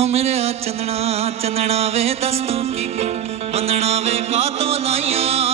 ਹੋ ਮੇਰੇ ਆ ਚੰਦਣਾ ਚੰਦਣਾ ਵੇ ਦਸ ਤੂੰ ਕੀ ਮੰਨਣਾ ਵੇ ਕਾ ਤੋ ਲਾਈਆਂ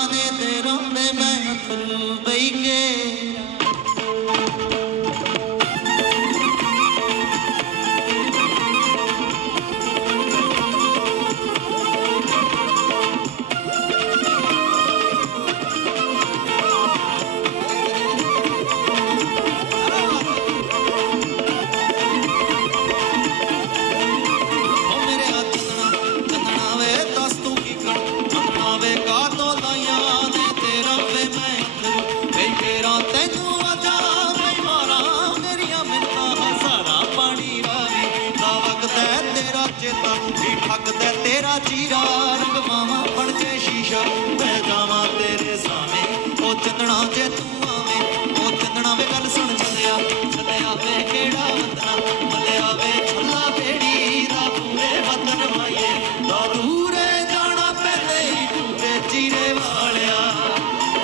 ਤੇਰਾ ਚੀਰਾ ਰੰਗ ਮਾਵਾ ਬਣ ਕੇ ਸ਼ੀਸ਼ਾ। ਮੈਂ ਜਾਵਾਂ ਤੇਰੇ ਸਾਹਮਣੇ। ਉਹ ਚੰਦਣਾ ਜੇ ਤੂੰ ਆਵੇਂ, ਉਹ ਚੰਦਣਾ ਵੇ ਗੱਲ ਸੁਣ ਚੱਲਿਆ। ਚੱਲਿਆ ਵੇ ਕਿਹੜਾ ਵਤਨਾ? ਮਲਿਆ ਵੇ ਛੱਲਾ ਬੇੜੀ ਰਾ ਪੂਰੇ ਵਤਨ ਵਾਈਏ। ਦਾ ਦੂਰੇ ਜਾਣਾ ਪੈਂਦੇ ਹੀ ਤੂਰੇ ਚੀਰੇ ਵਾਲਿਆ।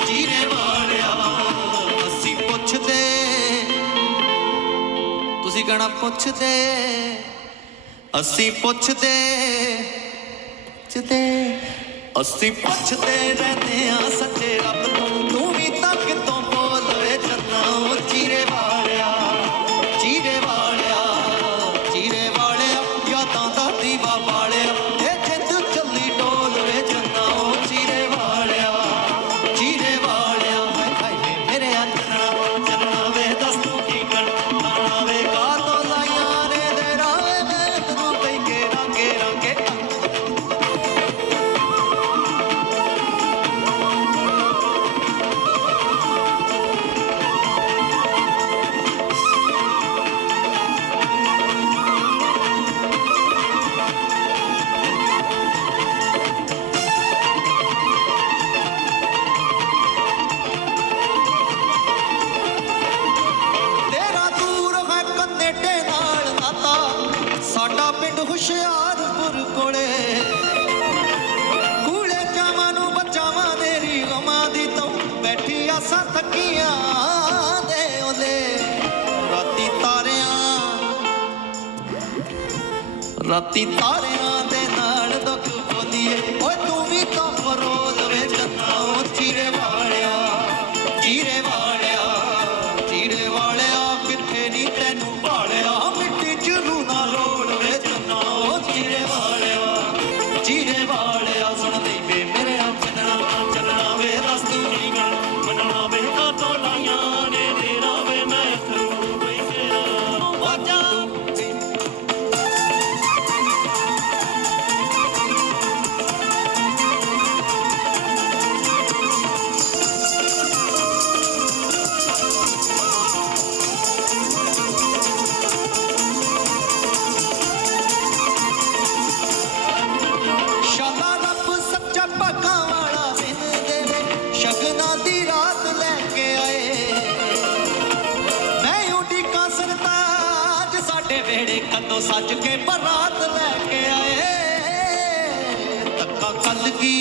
ਚੀਰੇ ਵਾਲਿਆ। ਅਸੀਂ ਪੁੱਛਦੇ। ਤੁਸੀਂ ਕਹਣਾ ਪੁੱਛਦੇ। ਅਸੀਂ ਪੁੱਛਦੇ। ਕਿਤੇ ਅਸੀਂ ਪੁੱਛਦੇ ਰਹਿੰਦੇ ਆ ਹੁਸ਼ਿਆਰਪੁਰ ਕੋਲੇ। ਕੂਲੇ ਨੂੰ ਬਚਾਵਾਂ ਤੇਰੀ ਦੀ ਤੋਂ। ਬੈਠੀ ਆਸਾਂ ਥੱਕੀਆਂ ਦੇ ਓਲੇ ਰਾਤੀ ਤਾਰਿਆਂ ਰਾਤੀ ਤਾਰਿਆਂ ਸੱਜ ਕੇ ਬਰਾਤ ਲੈ ਕੇ ਆਏ। ਤੱਕਾ ਕੱਲ ਕੀ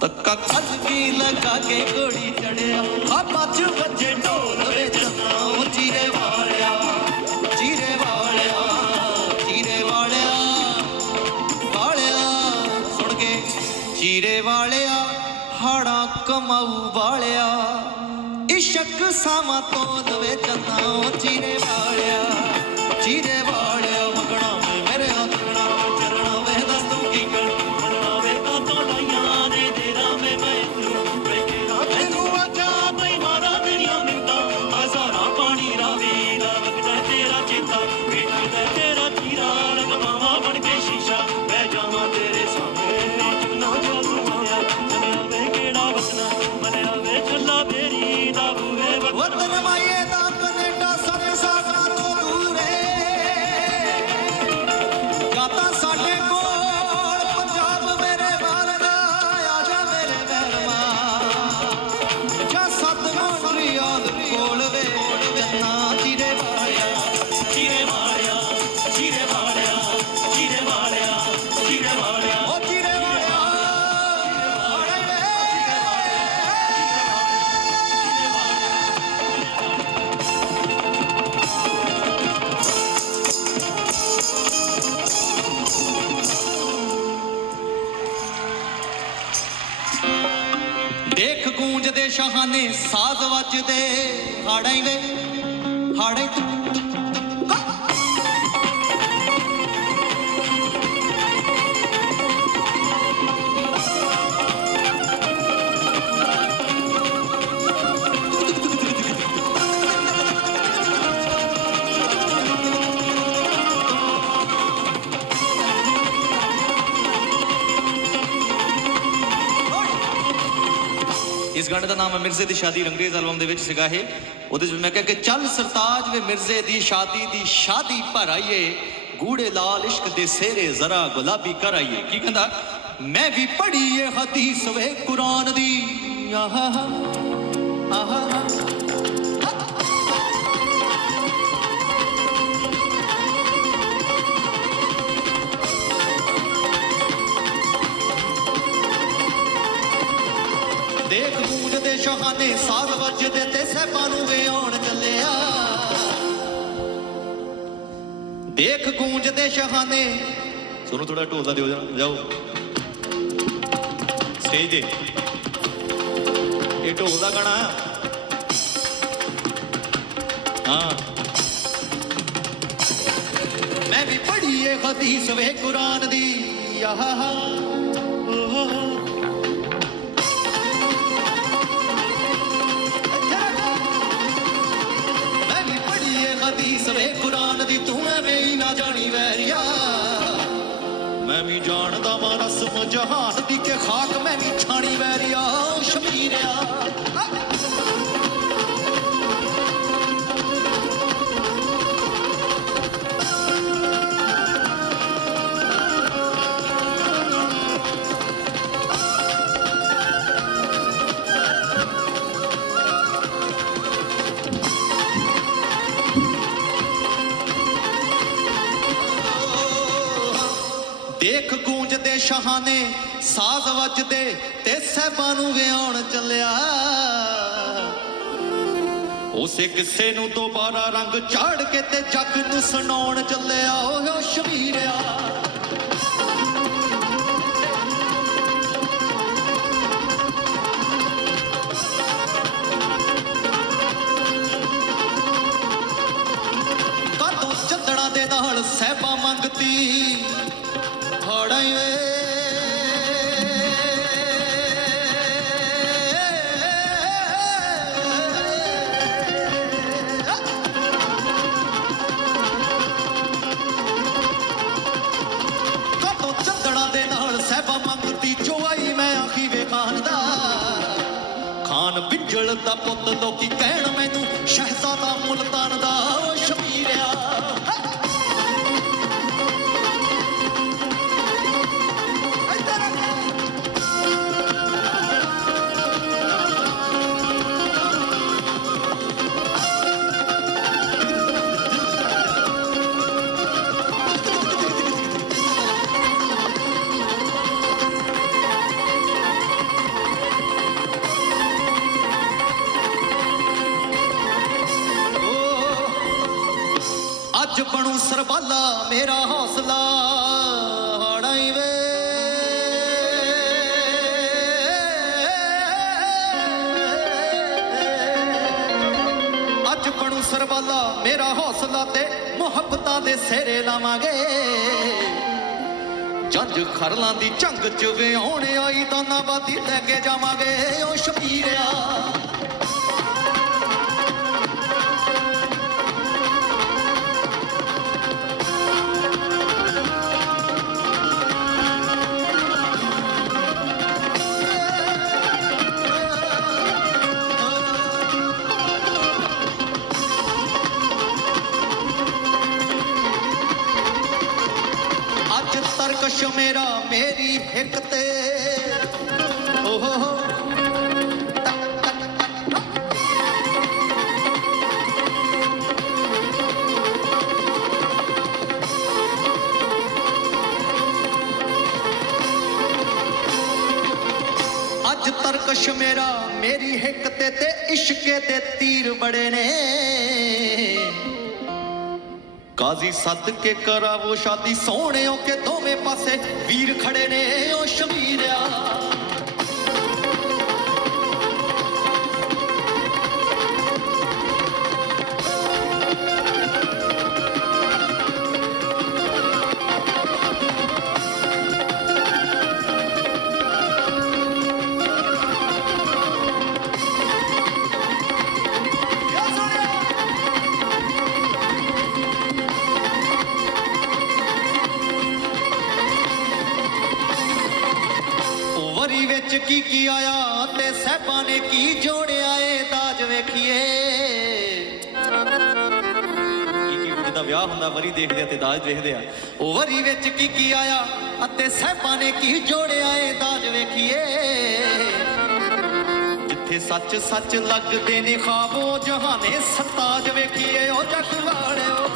ਤੱਕਾ ਕੱਲ ਕੀ ਲਗਾ ਕੇ ਘੋੜੀ ਚੜਿਆ। ਆ ਮੱਝ ਵੱਜੇ ਢੋਲ ਵਿੱਚ ਹਾਂ ਜੀਰੇ ਵਾਲਿਆ। ਜੀਰੇ ਵਾਲਿਆ ਜੀਰੇ ਵਾਲਿਆ ਵਾਲਿਆ। ਸੁਣ ਕੇ, ਜੀਰੇ ਵਾਲਿਆ, ਹਾੜਾ ਕਮਾਉ ਵਾਲਿਆ। ਇਸ਼ਕ ਸਾਮਾ ਤੋਂ ਦਵੇ ਜਨਾ ਉਹ ਜੀਰੇ ਵਾਲਿਆ। ਗੂੰਜਦੇ ਸ਼ਹਾਨੇ ਸਾਜ਼ ਵੱਜਦੇ ਹਾੜਾਂ ਵੇ ਹਾੜੇ ਗਾਣੇ ਦਾ ਨਾਮ ਹੈ ਮਿਰਜ਼ੇ ਦੀ ਸ਼ਾਦੀ ਰੰਗਰੇਜ਼ ਐਲਬਮ ਦੇ ਵਿੱਚ ਸੀਗਾ ਇਹ। ਉਹਦੇ ਵਿੱਚ ਮੈਂ ਕਿਹਾ ਕਿ ਚੱਲ ਸਰਤਾਜ ਵੇ ਮਿਰਜ਼ੇ ਦੀ ਸ਼ਾਦੀ ਦੀ ਸ਼ਾਦੀ ਭਰ ਆਈਏ। ਗੂੜੇ ਲਾਲ ਇਸ਼ਕ ਦੇ ਸੇਰੇ ਜ਼ਰਾ ਗੁਲਾਬੀ ਕਰ ਆਈਏ। ਕੀ ਕਹਿੰਦਾ? ਮੈਂ ਵੀ ਪੜ੍ਹੀ ਏ ਹਦੀਸ ਵੇ ਕੁਰਾਨ ਦੀ। ਆਹਾ ਆਹਾ। ਸ਼ਹਾਨੇ ਸਾਜ਼ ਵੱਜਦੇ ਤੇ ਸਹਿਬਾਂ ਨੂੰ ਵੇ ਚੱਲਿਆ। ਦੇਖ ਗੂੰਜਦੇ ਸ਼ਹਾਨੇ। ਸੁਣੋ ਥੋੜਾ ਢੋਲ ਦਾ ਦਿਓ ਜਰਾ, ਜਾਓ। ਸਟੇਜ ਤੇ। ਇਹ ਢੋਲ ਦਾ ਗਾਣਾ। ਹਾਂ। ਮੈਂ ਵੀ ਪੜ੍ਹੀ ਏ ਹਦੀਸ ਵੇ ਕੁਰਾਨ ਦੀ। ਆਹਾ ਓਹ ਹਦੀਸ ਵੇ, ਕੁਰਾਨ ਦੀ ਤੂੰ ਐਵੇਂ ਹੀ ਨਾ ਜਾਣੀ ਵੈਰੀਆ ਮੈਂ ਵੀ ਜਾਣਦਾ ਵਾਂ ਰਸਮ ਜਹਾਨ ਦੀ ਕਿ ਖਾਕ ਮੈਂ ਵੀ ਛਾਣੀ ਵੈਰੀਆ ਸ਼ਬੀਰਿਆ ਦੇਖ ਗੂੰਜਦੇ ਸ਼ਹਾਨੇ ਸਾਜ਼ ਵੱਜਦੇ ਤੇ ਸਹਿਬਾਂ ਨੂੰ ਵਿਆਉਣ ਚੱਲਿਆ। ਉਸੇ ਕਿੱਸੇ ਨੂੰ ਦੁਬਾਰਾ ਰੰਗ ਚਾੜ ਕੇ ਤੇ ਜੱਗ ਨੂੰ ਸੁਣਾਉਣ ਚੱਲਿਆ। ਓਹ ਸ਼ਬੀਰਿਆ। ਕਦੋਂ ਚੱਦਣਾ ਦੇ ਨਾਲ ਸਹਿਬਾਂ ਮੰਗਤੀ? ਬਿੰਜਲ ਦਾ ਪੁੱਤ ਲੋਕੀ ਕਹਿਣ ਮੈਨੂੰ ਸ਼ਹਿਜ਼ਾਦਾ ਮੁਲਤਾਨ ਦਾ ਅੱਜ ਬਣੂ ਸਰਬਾਲਾ, ਮੇਰਾ ਹੌਸਲਾ ਹਾੜਾਂ ਵੇ। ਅੱਜ ਬਣੂ ਸਰਬਾਲਾ, ਮੇਰਾ ਹੌਸਲਾ ਤੇ ਮੁਹੱਬਤਾਂ ਦੇ ਸੇਰੇ ਲਾਵਾਂਗੇ। ਜੰਜ ਖਰਲਾਂ ਦੀ ਝੰਗ ਚ ਵਿਆਉਣ ਆਈ, ਦਾਨਾਬਾਦੀ ਲੈ ਕੇ ਜਾਵਾਂਗੇ। ਓ ਸ਼ਬੀਰਿਆ। ਕਸ਼ਮੇਰਾ ਮੇਰੀ ਹਿੱਕ ਤੇ। ਓਹੋ। ਅੱਜ ਤਰਕਸ਼ ਮੇਰਾ, ਮੇਰੀ ਹਿੱਕ ਤੇ ਤੇ ਇਸ਼ਕੇ ਦੇ ਤੀਰ ਬੜੇ ਨੇ। ਕਾਜ਼ੀ ਸੱਦ ਕੇ ਕਰਾਵੋ ਸ਼ਾਦੀ ਸੋਹਣਿਓ ਕੇ ਦੋਵੇਂ ਪਾਸੇ। ਵੀਰ ਖੜੇ ਨੇ ਓ ਸ਼ਮੀਰਿਆ ਵਰੀ ਵਿੱਚ ਕੀ ਕੀ ਆਇਆ ਤੇ ਸਹਿਬਾਂ ਨੇ ਕੀ ਜੋੜਿਆ ਏ ਦਾਜ ਵੇਖੀਏ। ਕੀ ਕੀ ਜਿੱਦਾਂ ਵਿਆਹ ਹੁੰਦਾ, ਵਰੀ ਦੇਖਦੇ ਆ ਤੇ ਦਾਜ ਦੇਖਦੇ ਆ। ਉਹ ਵਰੀ ਵਿੱਚ ਕੀ ਕੀ ਆਇਆ ਅਤੇ ਸਹਿਬਾਂ ਨੇ ਕੀ ਜੋੜਿਆ ਏ ਦਾਜ ਵੇਖੀਏ। ਜਿੱਥੇ ਸੱਚ ਸੱਚ ਲੱਗਦੇ ਨੇ ਖਾਬ ਜਹਾਨੇ ਸਤਾਜ ਵੇਖੀਏ। ਉਹ ਜੱਗ ਵਾਲਿਓ